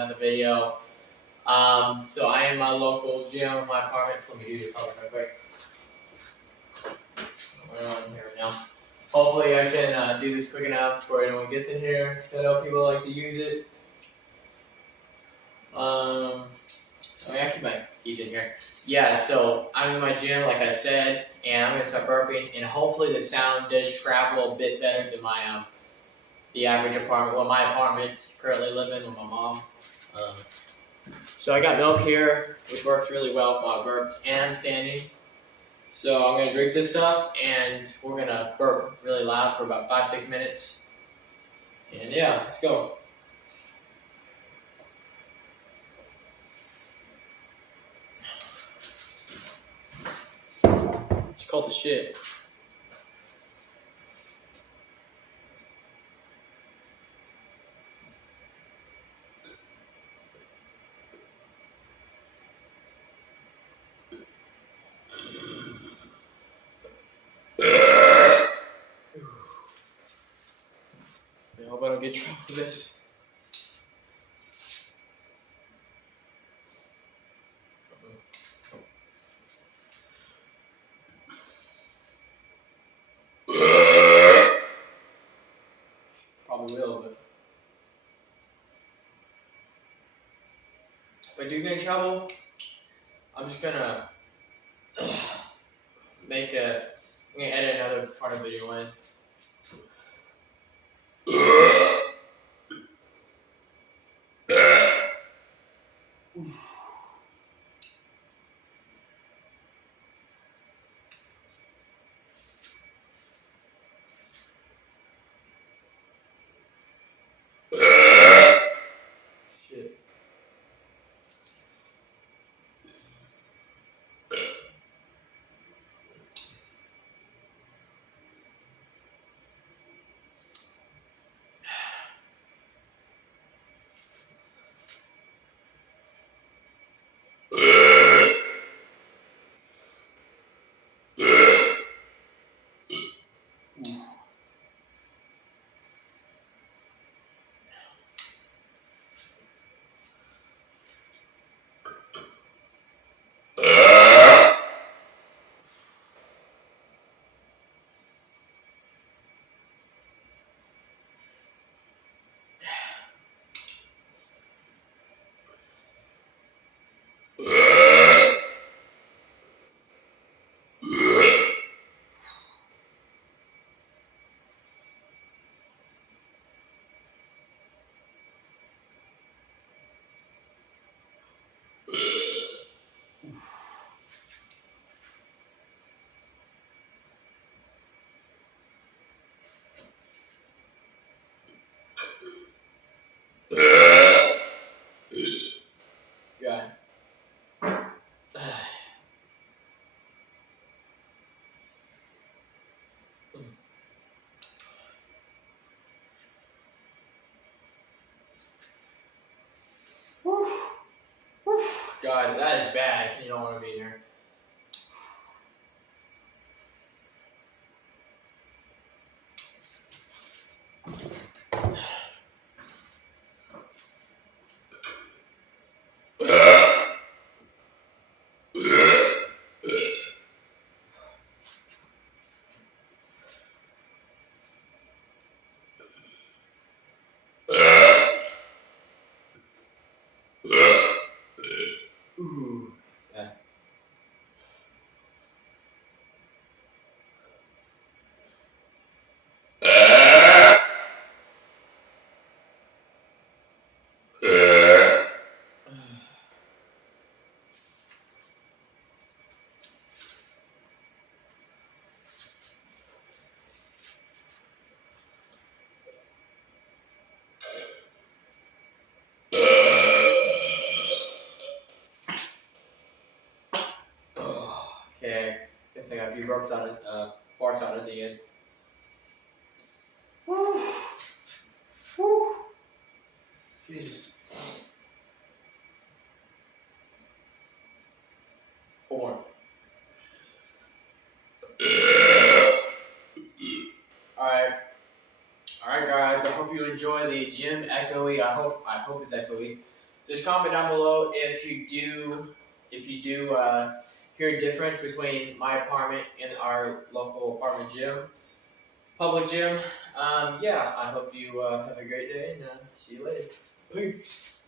another video. So I am my local gym in my apartment. So let me do this real quick. We're on here right now. Hopefully I can do this quick enough before anyone gets in here. I know people like to use it. I keep my keys in here. Yeah, so I'm in my gym, like I said, and I'm gonna start burping, and hopefully the sound does travel a bit better than my the average apartment. Well, my apartment currently live in with my mom. So I got milk here, which works really well for my burps, and I'm standing. So I'm gonna drink this stuff, and we're gonna burp really loud for about 5-6 minutes. And yeah, let's go. It's called the shit. I hope I don't get in trouble for this. Probably will, but if I do get in trouble, I'm just gonna I'm gonna edit another part of the video in. Shit. Yeah. God, that is bad. You don't want to be there. Ooh, yeah. Okay, guess I got a few burps out of farts out at the end. Woo. Woo. Jesus. Four. Alright guys, I hope you enjoy the gym echoey. I hope it's echoey. just comment down below if you do hear a difference between my apartment and our local apartment gym, public gym. Yeah, I hope you have a great day, and see you later. Peace.